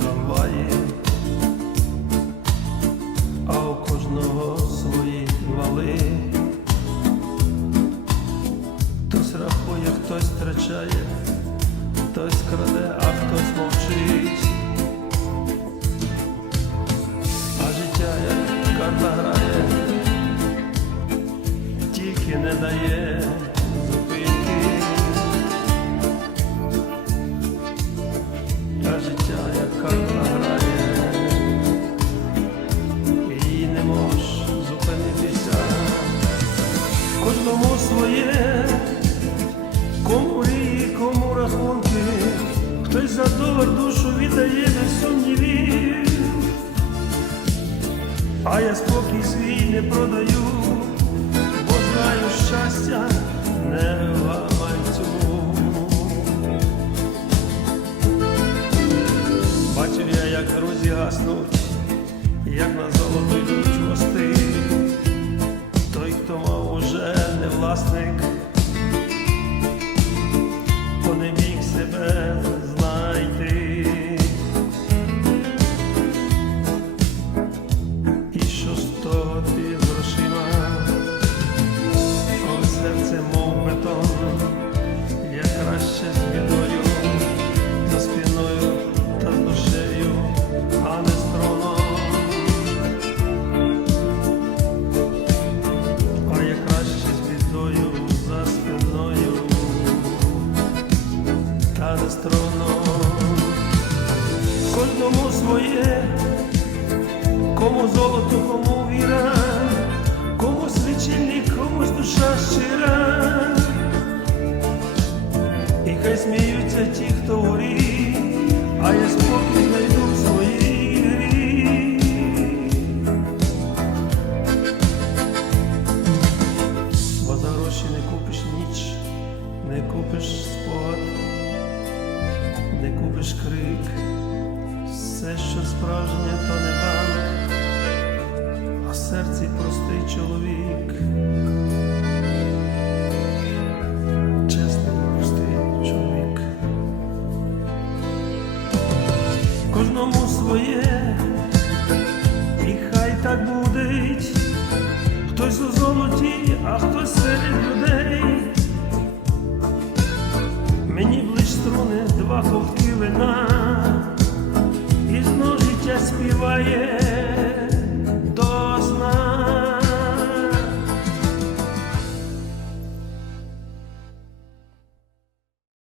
трамваї, а у кожного свої вали. Хтось рахує, хтось втрачає, хтось краде, а хтось мовчить. А життя як карта грає, тільки не дає своє, кому мрії, кому рахунки, хтось за долар душу віддає без сумнівів. А я спокій свій не продаю, бо знаю щастя не в. Бачив я, як друзі гаснуть, як на золото йдуть мости. Той, хто мав уже не своє. Кому золото, кому віра, комусь лічильник, комусь душа щира. І хай сміються ті, хто горі, а я спокій знайду в своїй грі. Бо за гроші не купиш ніч, не купиш спогад, не купиш крик. Все, що справжнє, то не банк, а в серці простий чоловік. 夜